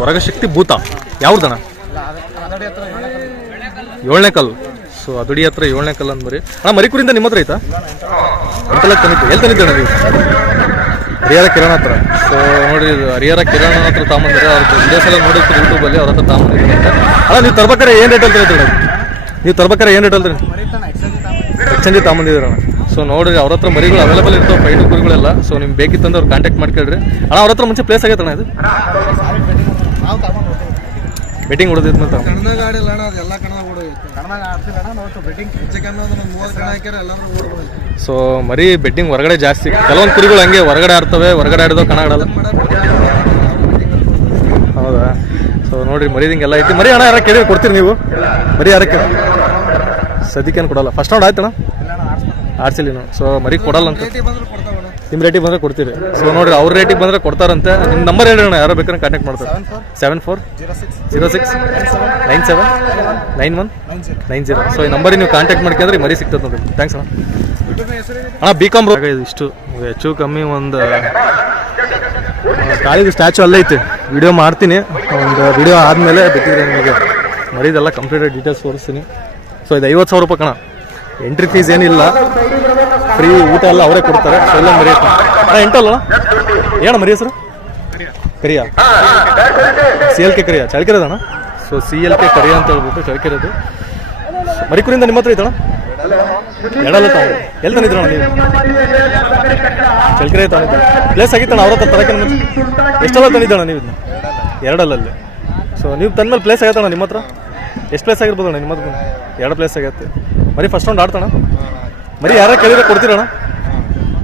ಹೊರಗಶಕ್ತಿ ಭೂತ. ಯಾವ್ದಣ ಏಳನೇ ಕಲ್ಲು. ಸೊ ಅದುಡಿ ಹತ್ರ ಏಳನೇ ಕಲ್ಲು ಅಂದ್ಬರಿ ಅಣ್ಣ ಮರಿಕುರಿಂದ ನಿಮ್ಮ ಹತ್ರ ಐತಾ? ಎಂತಲ್ಲ ತಂದಿತ್ತು ಎಲ್ಲಿ ಅಣ್ಣ ನೀವು? ಹರಿಹರ ಕಿರಣ ಹತ್ರ. ಸೊ ನೋಡಿ ಇದು ಹರಿಹರ ಕಿರಣ ಹತ್ರ ತಗೊಂಬಂದ್ರೆ ಅವ್ರ ಸಲ ಎಲ್ಲ ನೋಡಿರ್ತೀರಿ ಯೂಟ್ಯೂಬಲ್ಲಿ ಅವ್ರ ಹತ್ರ ತಗೊಂಬಂದಿದ್ದೀನಿ ಅಂತ. ಅಣ್ಣ, ನೀವು ತರ್ಬೇಕಾರೆ ಏನು ರೇಟ್ ಅಂತ ಹೇಳ್ತೀರಿ ನೀವು ತರ್ಬೇಕಾರೆ ಏನು ರೇಟ್ ಹೇಳ್ತೀರಿ ಎಕ್ಸ್ಚೇಂಜ್ ತಗೊಂಬಂದಿದ್ದೀರಣ್ಣ ಸೊ ನೋಡ್ರಿ, ಅವ್ರ ಹತ್ರ ಮರಿಗಳು ಅವೈಲೇಬಲ್ ಇರ್ತಾವೆ ಫೈಟು ಕುರಿಗಳೆಲ್ಲ. ಸೊ ನಿಮ್ಗೆ ಬೇಕಿತ್ತಂದ್ರೆ ಅವ್ರು ಕಾಂಟ್ಯಾಕ್ಟ್ ಮಾಡ್ಕೊಳ್ರಿ. ಅಣ್ಣ, ಅವ್ರ ಹತ್ರ ಮುಂಚೆ ಪ್ಲೇಸ್ ಆಗೈತಣ್ಣ ಇದು? ಬೆಟ್ಟಿಂಗ್ ಹೊಡೆದಿದ್ ಮತ್ತೆ? ಗಾಡಿ ಇಲ್ಲ ಅಣ್ಣ ಅದು ಎಲ್ಲ ಕನ್ನಡ ಓಡೋಗಿತ್ತು ಕನ್ನಡ ಆಡ್ತಿಲ್ಲ ಅಣ್ಣ ನಾವು ಬೆಟ್ಟಿಂಗ್ ಹೆಚ್ಚು ಕಮ್ಮಿ ಅಂದ್ರೆ ಒಂದು ಮೂವತ್ತು ಕಣ ಹಾಕ್ಯಾರ ಎಲ್ಲರೂ ಓಡ್ಬೋದು. ಸೊ ಮರಿ ಬೆಟ್ಟಿಂಗ್ ಹೊರಗಡೆ ಜಾಸ್ತಿ. ಕೆಲವೊಂದು ಕುರಿಗಳು ಹಂಗೆ ಹೊರಗಡೆ ಆಡ್ತವೆ ಹೊರಗಡೆ ಆಡಿದವು ಕಣ ಆಡಲ್ಲ ಹೌದಾ? ಸೊ ನೋಡ್ರಿ ಮರಿ ಹಿಂಗೆಲ್ಲ ಐತಿ. ಮರಿ ಅಣ್ಣ ಯಾರ ಕೇಳಿ ಕೊಡ್ತೀರಿ ನೀವು? ಮರಿ ಯಾರಕ್ಕೆ ಸದ್ಯಕ್ಕೇನು ಕೊಡಲ್ಲ. ಫಸ್ಟ್ ರೌಂಡ್ ಆಯ್ತಣ್ಣ? ಆಡ್ಸಿಲ್ಲ ನೀವು ಸೊ ಮರಿ ಕೊಡಲ್ಲ ಅಂತ. ನಿಮ್ಮ ರೇಟಿಗೆ ಬಂದರೆ ಕೊಡ್ತೀರಿ. ಸೊ ನೋಡಿರಿ ಅವ್ರ ರೇಟಿಗೆ ಬಂದರೆ ಕೊಡ್ತಾರಂತೆ. ನಿಮ್ಮ ನಂಬರ್ ಹೇಳಿ ಅಣ್ಣ ಯಾರೋ ಬೇಕಾದ್ರೆ ಕಾಂಟ್ಯಾಕ್ಟ್ ಮಾಡ್ತಾರೆ. Seven four zero six nine seven nine one nine zero so ಈ ನಂಬರಿಗೆ ನೀವು ಕಾಂಟ್ಯಾಕ್ಟ್ ಮಾಡ್ಕೊಂಡ್ರೆ ಮರಿ ಸಿಗ್ತದೆ ನೋಡಿ ಥ್ಯಾಂಕ್ಸ್ ಅಣ್ಣ. ಅಣ್ಣ ಬಿ ಕಾಮ್ ಇದು ಇಷ್ಟು ಹೆಚ್ಚು ಕಮ್ಮಿ ಒಂದು ಕಾಳಿದು ಸ್ಟ್ಯಾಚು ಅಲ್ಲೇ ಐತೆ. ವಿಡಿಯೋ ಮಾಡ್ತೀನಿ. ಒಂದು ವಿಡಿಯೋ ಆದಮೇಲೆ ಬೇಕಿದ್ರೆ ನಿಮಗೆ ಮರಿದೆಲ್ಲ ಕಂಪ್ಲೀಟೆಡ್ ಡೀಟೇಲ್ಸ್ ತೋರಿಸ್ತೀನಿ. ಸೊ ಇದು ಐವತ್ತು ಸಾವಿರ ರೂಪಾಯಿ ಕಣ. ಎಂಟ್ರಿ ಫೀಸ್ ಏನಿಲ್ಲ. ಫ್ರೀ ಊಟ ಎಲ್ಲ ಅವರೇ ಕೊಡ್ತಾರೆ. ಸೊ ಎಲ್ಲ ಮರಿ. ಅಣ್ಣ ಎಂಟಲ್ಲ ಏನ ಮರಿ ಹೆಸರು ಕರಿಯಾ. ಸಿ ಎಲ್ ಕೆ ಕರಿಯಾ? ಚಳ್ಕೆರೆದಣ್ಣ ಸೊ ಸಿ ಎಲ್ ಕೆ ಕರಿಯಾ ಅಂತ ಹೇಳ್ಬಿಟ್ಟು ಅದು ಮರಿಕೂರಿಂದ ನಿಮ್ಮ ಹತ್ರ ಐತಣ್ಣ? ಎಡಲ್ಲ ತಾವು ಎಲ್ಲಿ ತಂದಿದ್ರಣ್ಣ ನೀವು? ಚಳಕೆರೆ ತಂದಿದ್ದ. ಪ್ಲೇಸ್ ಆಗಿತ್ತಣ್ಣ ಅವ್ರ ಹತ್ರ ತರಕ್ಕೆ ಎಷ್ಟೆಲ್ಲ ತಂದಿದ್ದಣ್ಣ ನೀವು ಇದನ್ನ? ಎರಡಲ್ಲಲ್ಲಿ. ಸೊ ನೀವು ತಂದ್ಮೇಲೆ ಪ್ಲೇಸ್ ಆಗತ್ತಣ್ಣ ನಿಮ್ಮ ಹತ್ರ? ಎಷ್ಟು ಪ್ಲೇಸ್ ಆಗಿರ್ಬೋದಣ್ಣ ನಿಮ್ಮ ಹತ್ರ? ಎರಡು ಪ್ಲೇಸ್ ಆಗತ್ತೆ ಮರಿ ಫಸ್ಟ್ ರೌಂಡ್ ಆಡ್ತಾಣ ಮರಿ ಯಾರ ಕೇಳಿದ್ರೆ ಕೊಡ್ತೀರಣ್ಣ?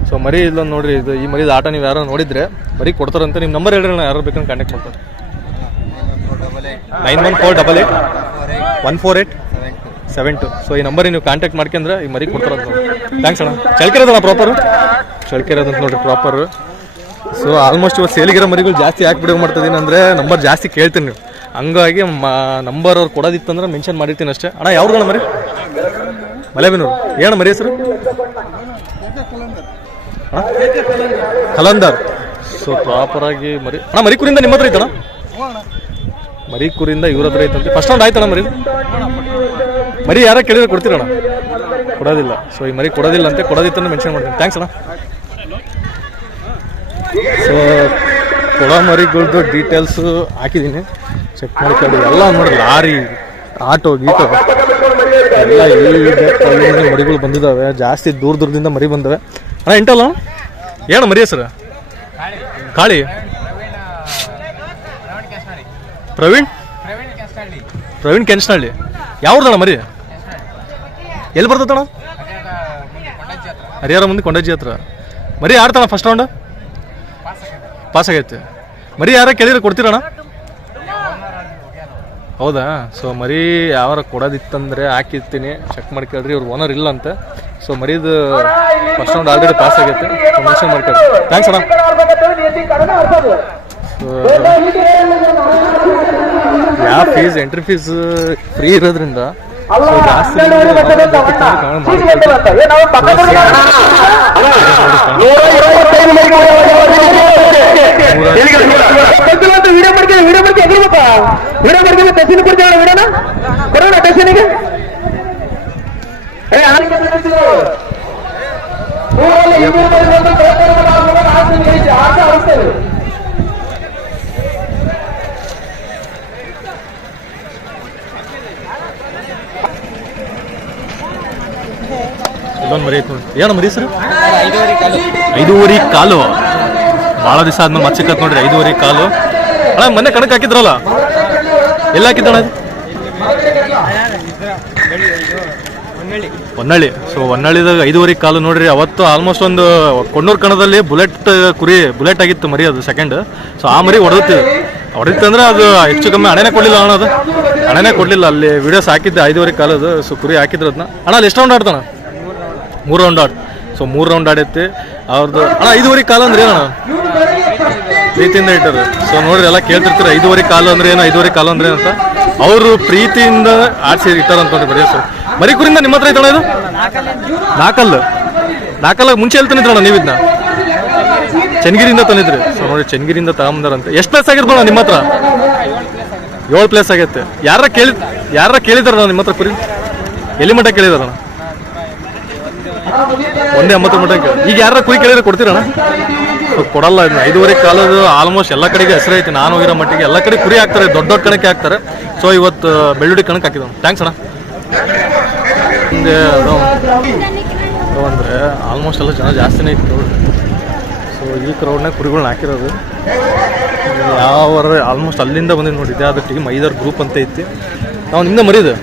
ಸೊ ಮರಿ ಇಲ್ಲ ನೋಡ್ರಿ, ಇದು ಈ ಮರಿದ ಆಟ ನೀವು ಯಾರೋ ನೋಡಿದ್ರೆ ಮರಿ ಕೊಡ್ತಾರಂತ, ನಿಮ್ಮ ನಂಬರ್ ಹೇಳ್ರಿ ಅಣ್ಣ ಯಾರು ಬೇಕಂತ ಕಾಂಟ್ಯಾಕ್ಟ್ ಮಾಡ್ತಾರೆ nine one four double eight, one four eight, seven two. So ಈ ನಂಬರ್ ನೀವು ಕಾಂಟ್ಯಾಕ್ಟ್ ಮಾಡ್ಕೊಂಡ್ರೆ ಈ ಮರಿ ಕೊಡ್ತಾರಂತ ಥ್ಯಾಂಕ್ಸ್ ಅಣ್ಣ. ಚಳ್ಕೆರೆದಣ್ಣ ಪ್ರಾಪರ್ ಚಳಕಿರೋದಂತ ನೋಡ್ರಿ ಪ್ರಾಪರ್ ಸೊ ಆಲ್ಮೋಸ್ಟ್ ಇವತ್ತು ಸೇಲಿಗಿರೋ ಮರಿಗಳು ಜಾಸ್ತಿ ಯಾಕೆ ಬಿಡುಗಡೆ ಮಾಡ್ತಿದ್ದೀನಿ ಅಂದರೆ ನಂಬರ್ ಜಾಸ್ತಿ ಕೇಳ್ತೀನಿ ನೀವು. ಹಂಗಾಗಿ ನಂಬರ್ ಅವ್ರು ಕೊಡೋದಿತ್ತಂದ್ರೆ ಮೆನ್ಷನ್ ಮಾಡಿರ್ತೀನಿ ಅಷ್ಟೇ. ಅಣ್ಣ ಯಾವ್ದು ಮರಿ? ಮಲೆಬೆನ್ನೂರು ಏನು ಮರಿ ಹೆಸರು? ಕಲಂದರ್. ಸೊ ಪ್ರಾಪರ್ ಆಗಿ ಮರಿ ಅಣ್ಣ ಮರಿ ಕುರಿಂದ ನಿಮ್ಮ ಹತ್ರ ಐತಣ ಮರಿ ಕುರಿಂದ ಇವ್ರ ಹತ್ರ ಐತಂತೆ. ಫಸ್ಟ್ ರೌಂಡ್ ಆಯ್ತಣ್ಣ ಮರಿ? ಮರಿ ಯಾರ ಕೇಳಿದ್ರೆ ಕೊಡ್ತೀರಣ್ಣ? ಕೊಡೋದಿಲ್ಲ. ಸೊ ಈ ಮರಿ ಕೊಡೋದಿಲ್ಲ ಅಂತ, ಕೊಡೋದಿತ್ತಂದ್ರೆ ಮೆನ್ಷನ್ ಮಾಡ್ತೀನಿ. ಥ್ಯಾಂಕ್ಸ್ ಅಣ್ಣ. ಸೊ ಕೊಡೋ ಮರಿಗಳ್ದು ಡೀಟೇಲ್ಸು ಹಾಕಿದ್ದೀನಿ. ಚೆಕ್ ಮಾಡ್ಕೊಂಡು ಎಲ್ಲ ನೋಡಿ ಲಾರಿ, ಆಟೋ, ಗೀಟೋ. ಎಲ್ಲ ಅಲ್ಲಿ ಮರಿಗಳು ಬಂದಿದ್ದಾವೆ. ಜಾಸ್ತಿ ದೂರ ದೂರದಿಂದ ಮರಿ ಬಂದವೆ. ಅಣ್ಣ ಇಂಟಲ್ಲ ಏನು ಮರಿ ಹೆಸರು? ಕಾಳಿ. ಪ್ರವೀಣ್? ಪ್ರವೀಣ್ ಕೆನ್ಸ್ನಹಳ್ಳಿ ಯಾವ್ದಣ್ಣ ಮರಿ? ಎಲ್ಲಿ ಬರ್ತದಣ್ಣ? ಹರಿಹರ ಮುಂದೆ ಕೊಂಡಜ್ಜಿ ಹತ್ರ. ಮರಿ ಆಡ್ತಾನ ಫಸ್ಟ್ ರೌಂಡ್ ಪಾಸ್ ಆಗೈತೆ. ಮರಿ ಯಾರ ಕೇಳಿದ್ರೆ ಕೊಡ್ತೀರಣ್ಣ? ಹೌದಾ? ಸೊ ಮರಿ ಯಾವಾರ ಕೊಡೋದಿತ್ತಂದ್ರೆ ಹಾಕಿರ್ತೀನಿ. ಚೆಕ್ ಮಾಡ್ಕೊಳ್ರಿ ಇವ್ರು ಓನರ್ ಇಲ್ಲ ಅಂತ ಸೊ ಮರಿದು ಫಸ್ಟ್ ರೌಂಡ್ ಆಲ್ರೆಡಿ ಪಾಸ್ ಆಗೈತೆ. ಮೆನ್ಷನ್ ಮಾಡ್ಕೊಳ್ರಿ ಥ್ಯಾಂಕ್ಸ್ ಅಣ್ಣ. ಯಾವ ಫೀಸ್ ಎಂಟ್ರಿ ಫೀಸ್ ಫ್ರೀ ಇರೋದ್ರಿಂದ ಜಾಸ್ತಿ ವಿಡಿಯೋ ಮಾಡ್ತೀನಿ ವಿಡಿಯೋ ಮಾಡ್ತೀನಿ ಎಗಿರ್ಬೇಕಾ ವಿಡಿಯೋ ಬರ್ತೀನಿ ಟೆಸ್ಟಿನ ಕೊಡ್ತೀವಿ ವಿಡಿಯೋನ ಕೊಡೋಣ ಟೆಸ್ಟಿನಿಗೆ ಇಲ್ಲೊಂದು ಮರಿ ಏನು ಮರಿ ಸರ್ ಐದೂವರೆ ಕಾಲು. ಭಾಳ ದಿವಸ ಆದ್ಮೇಲೆ ಸಿಕ್ಕತ್ ನೋಡ್ರಿ, ಐದೂವರೆ ಕಾಲು. ಅಣ್ಣ, ಮೊನ್ನೆ ಕಣಕ್ಕೆ ಹಾಕಿದ್ರಲ್ಲ? ಎಲ್ಲಿ ಹಾಕಿದ್ದಣ್ಣ ಅದು? ಹೊನ್ನಳ್ಳಿ ಸೊ ಹೊನ್ನಳ್ಳಿದಾಗ ಐದುವರೆ ಕಾಲು ನೋಡ್ರಿ, ಅವತ್ತು ಆಲ್ಮೋಸ್ಟ್ ಒಂದು ಕೊಣ್ಣೂರು ಕಣದಲ್ಲಿ ಬುಲೆಟ್ ಕುರಿ, ಬುಲೆಟ್ ಆಗಿತ್ತು ಮರಿ ಅದು ಸೆಕೆಂಡ್ ಸೊ ಆ ಮರಿ ಹೊಡೆದಿತ್ತು. ಅಂದ್ರೆ ಅದು ಹೆಚ್ಚು ಕಮ್ಮಿ ಹಣೆನೇ ಕೊಡಲಿಲ್ಲ ಅಣ್ಣ ಅದು. ಹಣೆನೇ ಕೊಡಲಿಲ್ಲ, ಅಲ್ಲಿ ವಿಡಿಯೋಸ್ ಹಾಕಿದ್ದೆ ಐದುವರೆ ಕಾಲದು ಸೊ ಕುರಿ ಹಾಕಿದ್ರು ಅದನ್ನ. ಅಣ್ಣ, ಅಲ್ಲಿ ಎಷ್ಟು ರೌಂಡ್ ಆಡ್ತಾನ? ಮೂರು ರೌಂಡ್ ಆಡ್ ಸೊ ಮೂರು ರೌಂಡ್ ಆಡೈತಿ. ಅವ್ರದ್ದು ಅಣ್ಣ ಐದುವರೆ ಕಾಲ ಅಂದ್ರೆ ಏನಣ್ಣ? ಪ್ರೀತಿಯಿಂದ ಇಟ್ಟರು. ಸೊ ನೋಡ್ರಿ, ಎಲ್ಲ ಕೇಳ್ತಿರ್ತಾರೆ, ಐದುವರೆ ಕಾಲು ಅಂದ್ರೆ ಏನು, ಐದುವರೆ ಕಾಲು ಅಂದ್ರೆ ಅಂತ. ಅವರು ಪ್ರೀತಿಯಿಂದ ಆಡ್ಸಿ ಇಟ್ಟಾರ ಅಂತ ಬರೀ ಸರ್ ಮರಿ ಕುರಿಂದ ನಿಮ್ಮ ಹತ್ರ ಇದ್ದಾಳೆ ಇದು? ನಾಲ್ಕಲ್ಲು ನಾಲ್ಕಲ್ಲಾಗ ಮುಂಚೆ ಎಲ್ಲಿ ತಂದಿದ್ರಣ್ಣ ನೀವು ಇದನ್ನ ತಂದಿದ್ರಿ. ಸೊ ನೋಡಿ, ಚನ್ನಗಿರಿಯಿಂದ ತಗೊಂಬಂದಾರಂತೆ ಎಷ್ಟು ಪ್ಲೇಸ್ ಆಗಿರ್ಬೋಣ ನಿಮ್ಮ ಹತ್ರ? ಏಳು ಪ್ಲೇಸ್ ಆಗೈತೆ. ಯಾರ ಕೇಳಿ ಯಾರ ಕೇಳಿದಾರ ನಿಮ್ಮ ಹತ್ರ ಕುರಿ? ಎಲ್ಲಿ ಮಟ್ಟ ಕೇಳಿದಾರಣ ಒಂದೇ ಅಂಬತ್ತು ಮಟ್ಟ ಈಗ ಯಾರ ಕುರಿ ಕೇಳಿದ್ರೆ ಕೊಡ್ತೀರಣ್ಣ? ಕೊಡಲ್ಲ ಐದೂವರೆ ಕಾಲದ ಆಲ್ಮೋಸ್ಟ್ ಎಲ್ಲ ಕಡೆಗೆ ಹೆಸರು ಐತಿ. ನಾನು ಹೋಗಿರೋ ಮಟ್ಟಿಗೆ ಎಲ್ಲ ಕಡೆ ಕುರಿ ಹಾಕ್ತಾರೆ, ದೊಡ್ಡ ದೊಡ್ಡ ಕಣಕ್ಕೆ ಹಾಕ್ತಾರೆ. ಸೊ ಇವತ್ತು ಬೆಳ್ಳುಳ್ಳಿ ಕಣಕ್ಕೆ ಹಾಕಿದ್ದು ಥ್ಯಾಂಕ್ಸ್ ಅಣ್ಣ. ಹಿಂಗೆ ಅದು ಅದು ಅಂದರೆ ಆಲ್ಮೋಸ್ಟ್ ಎಲ್ಲ ಜನ ಜಾಸ್ತಿನೇ ಇತ್ತು ಸೊ ಈ ಕ್ರೌಡ್ನಾಗ ಕುರಿಗಳನ್ನ ಹಾಕಿರೋದು. ಯಾವ ಆಲ್ಮೋಸ್ಟ್ ಅಲ್ಲಿಂದ ಬಂದಿದ್ದು ನೋಡಿದ್ದೆ. ಅದಕ್ಕೆ ಮೈದಾರ್ ಗ್ರೂಪ್ ಅಂತ ಐತಿ. ನಾವು ನಿಂದ ಮರಿದು.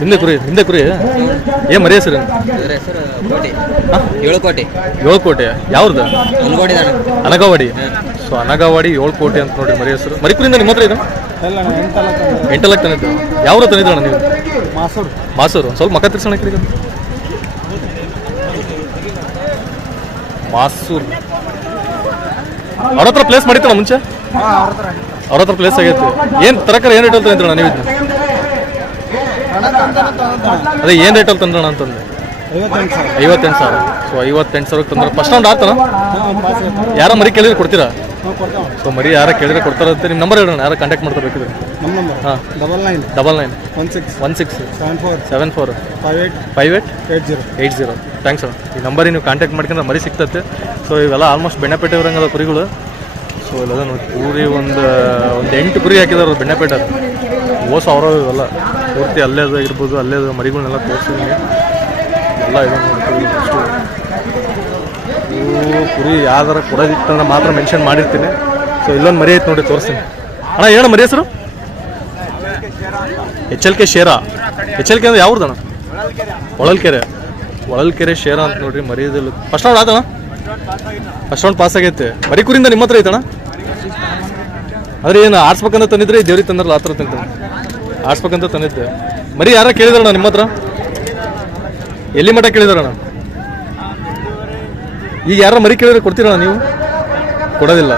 ನಿಂದೆ ಕುರಿ ಹಿಂದೆ ಕುರಿ. ಏ ಮರಿ ಹೆಸರು? ಇದ್ರ ಹೆಸರು ಕೋಟೆ. ಏಳು ಕೋಟೆ. ಏಳು ಕೋಟೆ? ಯಾವ್ದು ಅನ್ಗೋಡಿ ಅನಗವಾಡಿ. ಸೊ ಅನಗವಾಡಿ ಏಳು ಕೋಟೆ ಅಂತ ನೋಡಿ ಮರಿ ಹೆಸರು. ಮರಿಕುರಿಂದ ನಿಮ್ಮ ಹತ್ರ ಇದು? ಎಲ್ಲ ಲಕ್ಷ ಎಂಟಲ್ಲ ತಂದಿದ್ದು. ಅಣ್ಣ ನೀವು? ಮಾಸೂರು. ಮಾಸೂರು. ಸ್ವಲ್ಪ ಮಕ ತಿರ್ಸೋಣ ಕಡೆಗೆ ಮಾಸೂರು. ಅವ್ರ ಹತ್ರ ಪ್ಲೇಸ್ ಮಾಡಿತ್ತಣ್ಣ ಮುಂಚೆ? ಅವ್ರ ಹತ್ರ ಪ್ಲೇಸ್ ಆಗೈತೆ ಏನು ತರಕಾರಿ ಏನು ರೇಟ್ ತಂದಿದ್ರಣ್ಣ ನೀವು ಇದನ್ನ? ಅದೇ ಏನು ರೇಟಲ್ಲಿ ತಂದ್ರಣ ಅಂತಂದೆ ಐವತ್ತೆಂಟು ಸಾವಿರ. ಸೊ ಐವತ್ತೆಂಟು ಸಾವಿರಕ್ಕೆ ತಂದ್ರೆ ಫಸ್ಟ್ ರೌಂಡ್ ಪಾಸ್ ಯಾರ ಮರಿ ಕೇಳಿದ್ರೆ ಕೊಡ್ತೀರಾ? ಸೊ ಮರಿ ಯಾರ ಕೇಳಿದ್ರೆ ಕೊಡ್ತಾರಂತೆ ನಿಮ್ಮ ನಂಬರ್ ಹೇಳೋಣ ಯಾರು ಕಾಂಟ್ಯಾಕ್ಟ್ ಮಾಡ್ತಾರೆ ಬೇಕಿದ್ರೆ. ನಮ್ಮ ನಂಬರ್ ಹಾಂ. Double nine double nine one six one six seven four seven four five eight five eight eight zero eight zero thanks ಅಣ್ಣ. ಈ ನಂಬರಿಗೆ ನೀವು ಕಾಂಟ್ಯಾಕ್ಟ್ ಮಾಡ್ಕೊಂಡ್ರೆ ಮರಿ ಸಿಗ್ತೈತೆ. ಸೊ ಇವೆಲ್ಲ ಆಲ್ಮೋಸ್ಟ್ ಬೆಣ್ಣೆಪೇಟೆ ಇರಂಗದ ಕುರಿಗಳು. ಸೊ ಇಲ್ಲದ ನೋಡಿ ಕುರಿ ಒಂದು ಒಂದು ಎಂಟು ಕುರಿ ಹಾಕಿದಾರೆ ಬೆಣ್ಣೆಪೇಟೆ. ಓ ಸಾವಿರ ಇವೆಲ್ಲ. ಪೂರ್ತಿ ಅಲ್ಲೇ ಅದು ಇರ್ಬೋದು, ಅಲ್ಲೇ ಅದು ಮರಿಗಳನ್ನೆಲ್ಲ ತೋರಿಸಿದ್ದೀನಿ ಎಲ್ಲ ಇದೆ ಕುರಿ ಯಾವ್ದಾರ ಕೊಡೋದಿತ್ತಂದ್ರೆ ಮಾತ್ರ ಮೆನ್ಷನ್ ಮಾಡಿರ್ತೀನಿ. ಸೊ ಇಲ್ಲೊಂದು ಮರಿ ಐತೆ ನೋಡಿ, ತೋರಿಸ್ತೀನಿ. ಅಣ್ಣ ಏನು ಮರಿ ಹೆಸರು? ಎಚ್ ಎಲ್ ಕೆ ಶೇರಾ? ಎಚ್ ಎಲ್ ಕೆ ಅಂದ್ರೆ ಯಾವ್ದಣ್ಣ ಒಳಲ್ಕೆರೆ ಒಳಲ್ಕೆರೆ ಶೇರ ಅಂತ ನೋಡ್ರಿ ಮರಿಯೋದಿಲ್ಲ ಫಸ್ಟ್ ರೌಂಡ್ ಆತಣ ಫಸ್ಟ್ ರೌಂಡ್ ಪಾಸ್ ಆಗೈತೆ. ಮರಿಕೂರಿಂದ ನಿಮ್ಮ ಹತ್ರ ಐತಣ್ಣ? ಅಂದ್ರೆ ಏನು, ಆಡ್ಸ್ಬೇಕಂತ ತಂದಿದ್ರೆ ದೇವ್ರಿಗೆ ತಂದ್ರಲ್ಲ, ಆ ಥರ ತಂತ ಆಡ್ಸ್ಬೇಕಂತ ತಂದಿದ್ದೆ. ಮರಿ ಯಾರ ಕೇಳಿದಾರಣ ನಿಮ್ಮ ಹತ್ರ? ಎಲ್ಲಿ ಮಠ ಕೇಳಿದಾರಣ ಈಗ ಯಾರ ಮರಿ ಕೇಳಿದ್ರೆ ಕೊಡ್ತೀರಣ್ಣ ನೀವು? ಕೊಡೋದಿಲ್ಲ.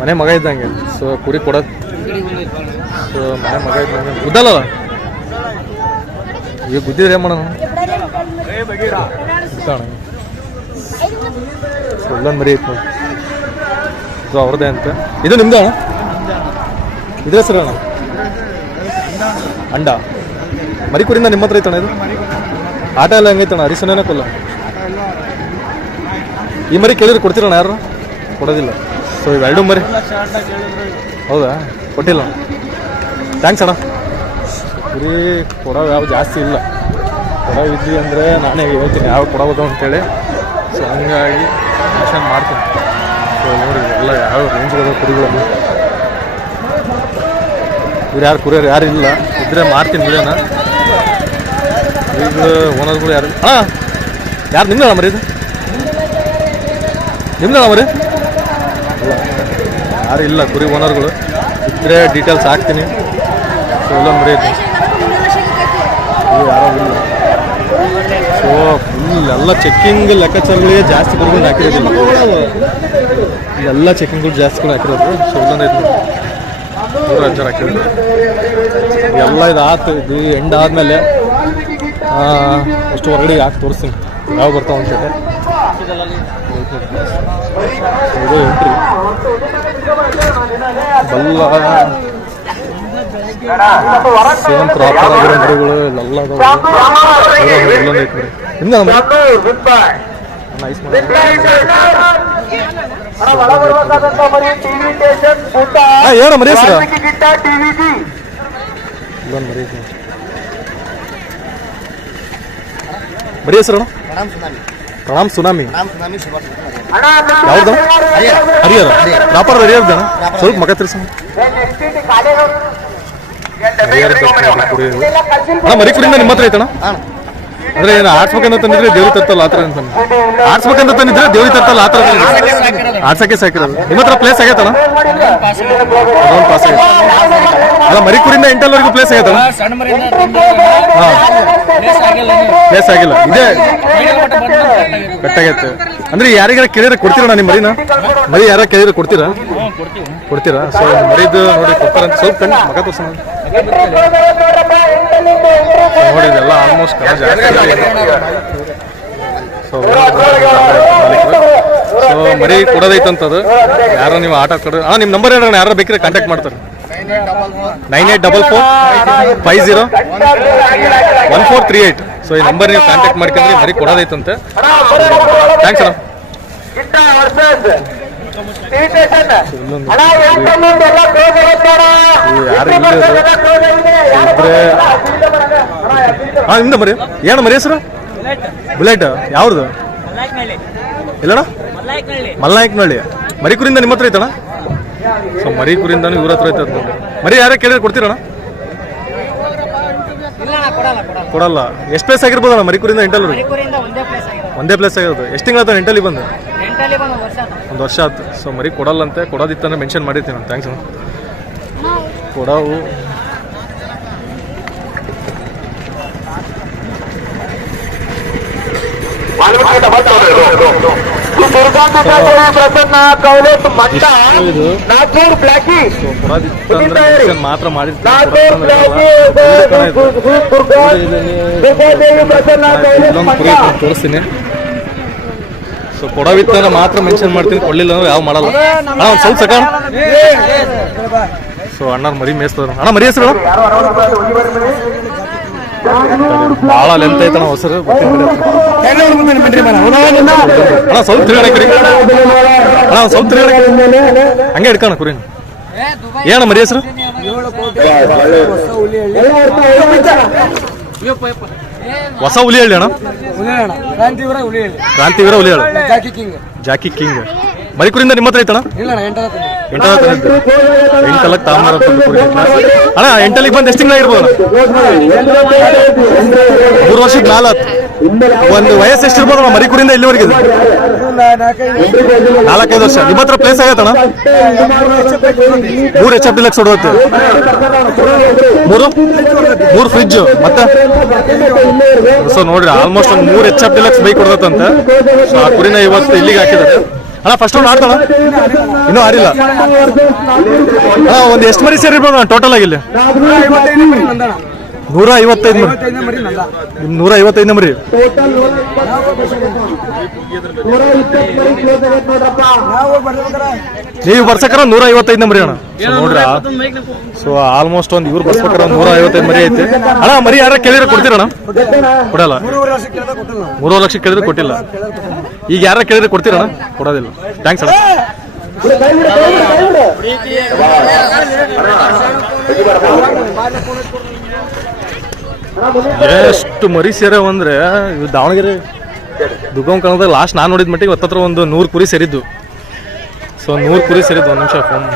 ಮನೆ ಮಗ ಇದ್ದಂಗೆ. ಸೊ ಕುರಿ ಕೊಡೋದು ಸೊ ಮನೆ ಮಗ ಇದ್ದಂಗೆ. ಗುದ್ದಲ್ಲ ಈಗ ಗುದ್ದಿದ್ರೆ ಏನು ಮಾಡೋಣ? ಸೊ ಮರಿ ಐತೆ ಸೊ ಅವ್ರದ್ದೇ ಅಂತ. ಇದು ನಿಮ್ಮದು ಅಣ್ಣ ಸರ್ ಅಣ್ಣ ಅಂಡ. ಮರಿ ಕುರಿಂದ ನಿಮ್ಮ ಹತ್ರ ಐತಣ್ಣ ಇದು? ಆಟ ಎಲ್ಲ ಹೆಂಗೈತಣ ಅರಿಶನೇನ ಕೊಲ್ಲ? ಈ ಮರಿ ಕೇಳಿದ್ರೆ ಕೊಡ್ತೀರಣ್ಣ ಯಾರು? ಕೊಡೋದಿಲ್ಲ. ಸೊ ಇವೆರಡು ಮರಿ. ಹೌದಾ? ಕೊಟ್ಟಿಲ್ಲ. ಥ್ಯಾಂಕ್ಸ್ ಅಣ್ಣ. ಕುರಿ ಕೊಡೋ ಯಾವ ಜಾಸ್ತಿ ಇಲ್ಲ. ಕೊಡೋ ಇದ್ವಿ ಅಂದರೆ ನಾನೇ ಹೇಳ್ತೀನಿ ಯಾವ ಕೊಡಬೋದು ಅಂತೇಳಿ. ಸೊ ಹಂಗಾಗಿ ಆಶನ್ ಮಾಡ್ತೀನಿ. ಸೊ ನೋಡಿ, ಎಲ್ಲ ಯಾವ ರೇಂಜ್ಗಳ ಕುರಿಗಳಲ್ಲಿ ಇವ್ರು ಯಾರು ಕುರಿಯರು ಯಾರು ಇಲ್ಲ ಇದ್ರೆ ಮಾಡ್ತೀನಿ ವಿಡಿಯೋನ ಈಗ ಓನರ್ಗಳು ಯಾರು? ಹಾಂ ಯಾರು ನಿಮ್ದು ಮರಿ ಇದು? ನಿಮ್ದು ಮರಿ? ಅಲ್ಲ ಯಾರು ಇಲ್ಲ ಕುರಿ ಓನರ್ಗಳು. ಇದ್ರೆ ಡೀಟೇಲ್ಸ್ ಹಾಕ್ತೀನಿ. ಸೊ ಎಲ್ಲ ಮರಿ ಯಾರೋ ಇಲ್ಲ. ಸೊ ಫುಲ್ ಎಲ್ಲ ಚೆಕ್ಕಿಂಗ್ ಲೆಕ್ಕಾಚಾರಗಳಿಗೆ ಜಾಸ್ತಿ ಕುರಿಗಳು ಹಾಕಿರೋದಿಲ್ಲ. ಎಲ್ಲ ಚೆಕ್ಕಿಂಗ್ಗಳು ಜಾಸ್ತಿ ಕೂಡ ಹಾಕಿರೋದು. ಸೊ ಇಲ್ಲೊಂದು ಐತೆ ನೂರ ಹಜಾರ್ ಹಾಕಿರೋದು ಎಲ್ಲ ಇದು ಆತು ಇದು ಎಂಡ್ ಆದಮೇಲೆ ಅಷ್ಟು ಹೊರಗಡೆ ಹಾಕಿ ತೋರಿಸ್ತೀನಿ ಯಾವ ಬರ್ತಾವ ಅಂತೇಳಿ ಇದು ಎಂಟ್ರಿ ಬಲ್ಲ ಸೇಮ್ ಪ್ರಾಪರ್ ಆಗಿರೋ ಮರಿಗಳು ಇಲ್ಲೆಲ್ಲ ಅದಾವೆ ಇಲ್ಲೊಂದು ಐತೆ ಮರಿ ನಿಮ್ದು ನೈಸ್ ಮಾಡಿ ಹಾಂ ಹೇಳ ಮರಿ ಹೆಸರು. ಇಲ್ಲೊಂದು ಮರಿ ಹೆಸರು. ಪ್ರಣಾಮ್ ಸುನಾಮಿ. ಯಾವ್ದು? ಹರಿಯರ ಪ್ರಾಪರ್ ಹರಿಯರ್ದ ಸ್ವಲ್ಪ ಮಗ ತಿರ್ಸ. ಅಣ್ಣ ಮರಿ ಕುರಿಯಿಂದ ನಿಮ್ಮ ಹತ್ರ ಐತಣ್ಣ? ಅಂದ್ರೆ ಏನು ಆಡ್ಸ್ಬೇಕಂತ ತಂದಿದ್ರೆ ದೇವ್ರಿ ತರ್ತಲ್ಲ ಆತರ ಅಂತ ಆಡ್ಸ್ಬೇಕಂತ ತಂದಿದ್ರೆ ದೇವ್ರಿ ತರ್ತಲ್ಲ ಆತರ ಆಡ್ಸಕ್ಕೆ ಸಾಕಿರೋದು. ನಿಮ್ಮ ಹತ್ರ ಪ್ಲೇಸ್ ಆಗೈತಲ್ಲ? ಅದೊಂದು ಪಾಸ್ ಆಗೈತೆ. ಅಲ್ಲ ಮರಿ ಕುರಿಯಿಂದ ಎಂಟಲ್ವರೆಗೂ ಪ್ಲೇಸ್ ಆಗೈತಲ್ಲ? ಹಾಂ. ಪ್ಲೇಸ್ ಆಗಿಲ್ಲ ಇದೇ ಕಟ್ಟಾಗೈತೆ ಅಂದ್ರೆ ಯಾರಿಗಾರ ಕೇಳಿದ್ರೆ ಕೊಡ್ತೀರಣ್ಣ ನಿಮ್ಮ ಮರಿನ? ಮರಿ ಯಾರ ಕೇಳಿದ್ರೆ ಕೊಡ್ತೀರಾ? ಕೊಡ್ತೀರಾ? ಸೊ ಮರಿದು ನೋಡಿ ಕೊಡ್ತಾರಂತ ಸ್ವಲ್ಪ ಕಣ್ಣು ಮಗ ತೋರ್ಸೋಣ. ನೋಡಿ ಇದೆಲ್ಲ ಆಲ್ಮೋಸ್ಟ್ ಕಲ ಜಾಸ್ತಿ ಸೊ ಸೊ ಮರಿ ಕೊಡೋದೈತಂತದು ಯಾರೋ ನೀವು ಆಟ ಕೊಡ ಹಾಂ ನಿಮ್ಮ ನಂಬರ್ ಹೇಳೋಣ ಯಾರು ಬೇಕಿದ್ರೆ ಕಾಂಟ್ಯಾಕ್ಟ್ ಮಾಡ್ತಾರೆ. Nine eight double four five zero one four three eight so ಈ ನಂಬರ್ ನೀವು ಕಾಂಟ್ಯಾಕ್ಟ್ ಮಾಡ್ಕೊಂಡ್ರೆ ಮರಿ ಕೊಡೋದೈತಂತೆ. ಥ್ಯಾಂಕ್ಸ್ ಅಣ್ಣ. ಹಾಂ ನಿಮ್ದು ಮರಿ ಏನು ಮರಿ ಹೆಸರು? ಬುಲೆಟ್. ಯಾವ್ದು? ಇಲ್ಲಣ್ಣ ಮಲ್ಲಾಯಕನಹಳ್ಳಿ. ಮರಿ ಕುರಿಂದ ನಿಮ್ಮ ಹತ್ರ ಐತಣ್ಣ? ಸೊ ಮರಿ ಕುರಿಂದ ಇವ್ರ ಹತ್ರ ಐತೆ. ಮರಿ ಯಾರೇ ಕೇಳಿದ್ರೆ ಕೊಡ್ತೀರಣ್ಣ? ಕೊಡಲ್ಲ ಎಷ್ಟು ಪ್ಲೇಸ್ ಆಗಿರ್ಬೋದಣ್ಣ ಮರಿ ಕುರಿಂದ ಇಂಟಲ್ ಒಂದೇ ಪ್ಲೇಸ್ ಆಗಿರೋದು. ಒಂದೇ ಪ್ಲೇಸ್ ಆಗಿರೋದು. ಎಷ್ಟು ತಿಂಗಳ ಎಂಟಲ್ಲಿ ಬಂದು? ಒಂದು ವರ್ಷ ಆಯ್ತು ಸೊ ಮರಿ ಕೊಡಲ್ಲಂತೆ ಕೊಡೋದಿತ್ತಂದ್ರೆ ಮೆನ್ಷನ್ ಮಾಡಿರ್ತೀನಿ ನಾನು ಥ್ಯಾಂಕ್ಸ್ ಅಣ್ಣ ಕೊಡವು ಮಾತ್ರ ಮಾಡಿರ್ತೀನಿ ನಾಗೂರ್ ಬ್ಲಾಕಿ ದುರ್ಗಾ ದುರ್ಗಾದೇವಿ ಪ್ರಸನ್ನ ಕೌಲೇಶ್ ಇಲ್ಲೊಂದು ಮಂಡ ಕುರಿ ಐತೆ, ತೋರಿಸ್ತೀನಿ ಸೊ ಕೊಡವಿತ್ತಂದ್ರೆ ಮಾತ್ರ ಮೆನ್ಷನ್ ಮಾಡ್ತೀನಿ. ಕೊಡ್ಲಿಲ್ಲ ಅಂದ್ರೆ ಯಾವ ಮಾಡಲ್ಲ. ಅಣ್ಣ ಒಂದು ಸ್ವಲ್ಪ ಸಕ ಸೊ ಅಣ್ಣ ಮರಿ ಮೇಯಿಸ್ತದ ಅಣ್ಣ ಮರಿ ಹೆಸರು ಭಾಳ ಲೆಂತ್ ಐತಣ್ಣ ಹೊಸರು ಅಣ್ಣ ಸ್ವಲ್ಪ ತಿರುಗಣ ಕುರಿ ಅಣ್ಣ ಸ್ವಲ್ಪ ತಿರುಗಣ ಹಂಗೆ ಹಿಡ್ಕೋಣ ಕುರಿ ಏನ ಮರಿ ಹೆಸರು? ಹೊಸ ಹುಲಿ ಹೇಳಿ ಅಣ್ಣ. ಕ್ರಾಂತಿವರ ಉಳಿ ಹೇಳಿ. ಕ್ರಾಂತಿವೀರ ಹುಲಿ ಹೇಳಿ. Jockey king. Jockey king. ಮರಿಕುರಿಂದ ನಿಮ್ಮ ಹತ್ರ ಐತಣ ಇಲ್ಲ ಎಂಟರ ಎಂಟಲ್ಲ ಎಂಟಲಕ್ಕೆ ತಾಮರ ಅಣ್ಣ ಎಂಟಲಿಗೆ ಬಂದು ಎಷ್ಟು ತಿಂಗಳಾಗಿರ್ಬೋದು ಮೂರು ವರ್ಷದ ಮ್ಯಾಲ ಒಂದು ವಯಸ್ಸು ಎಷ್ಟು ಇರ್ಬೋದು ಅಣ್ಣ ಮರಿಕುರಿಂದ ಇಲ್ಲಿವರೆಗೆ? ನಾಲ್ಕೈದು ವರ್ಷ. ನಿಮ್ಮ ಹತ್ರ ಪ್ಲೇಸ್ ಆಗತ್ತಣ ಮೂರು ಎಚ್ ಎಫ್ ಡಿ ಲಕ್ಷ ಮೂರು? ಮೂರು ಫ್ರಿಜ್ ಮತ್ತೆ? ಸೊ ನೋಡ್ರಿ ಆಲ್ಮೋಸ್ಟ್ ಒಂದು ಮೂರು H F D lakh bike ಹೊಡೆದತ್ತಂತೆ. So ಆ ಕುರಿನ ಇವತ್ತು ಇಲ್ಲಿಗೆ ಹಾಕಿದ್ದಾರೆ. ಅಣ್ಣ ಫಸ್ಟ್ ಒಂದು ಆಡ್ತಾಳ? ಇನ್ನೂ ಆರಿಲ್ಲ ಅಣ್ಣ ಒಂದು ಎಷ್ಟು ಮರಿ ಸೇರಿರ್ಬೋದು ಟೋಟಲ್ ಆಗಿ ಇಲ್ಲಿ? ನೂರ ಐವತ್ತೈದು ಮರಿ ನಿಮ್ ನೂರ ಐವತ್ತೈದು ಮರಿ ನೀವು ಬರ್ಸಕ್ಕಾರ ನೂರ ಐವತ್ತೈದು ಮರಿ ಅಣ್ಣ ನೋಡ್ರಾ ಸೊ ಆಲ್ಮೋಸ್ಟ್ ಒಂದು ಇವ್ರು ಬರ್ಸ್ಬೇಕಾರ ಒಂದು ನೂರ ಐವತ್ತೈದು ಮರಿ ಐತಿ. ಅಣ್ಣ ಮರಿ ಯಾರ ಕೇಳಿದ್ರೆ ಕೊಡ್ತೀರಣ್ಣ ಕೊಡಲ್ಲ. ಮೂರುವರೆ ಲಕ್ಷ ಕೇಳಿದ್ರೆ ಕೊಟ್ಟಿಲ್ಲ. ಈಗ ಯಾರ ಕೇಳಿದ್ರೆ ಕೊಡ್ತೀರಣ್ಣ ಕೊಡೋದಿಲ್ಲ. ಥ್ಯಾಂಕ್ಸ್ ಅಣ್ಣ. ಎಷ್ಟು ಮರಿ ಸೇರವ ಅಂದ್ರೆ ಇವು ದಾವಣಗೆರೆ ದುರ್ಗಂ ಕಾಲದಾಗ ಲಾಸ್ಟ್ ನಾನು ನೋಡಿದ ಮಟ್ಟಿಗೆ ಹತ್ತತ್ರ ಒಂದು ನೂರು ಕುರಿ ಸೇರಿದ್ದು. ಸೊ ನೂರು ಕುರಿ ಸೇರಿದ್ದು ಒಂದು ನಿಮಿಷ ಫೋನ್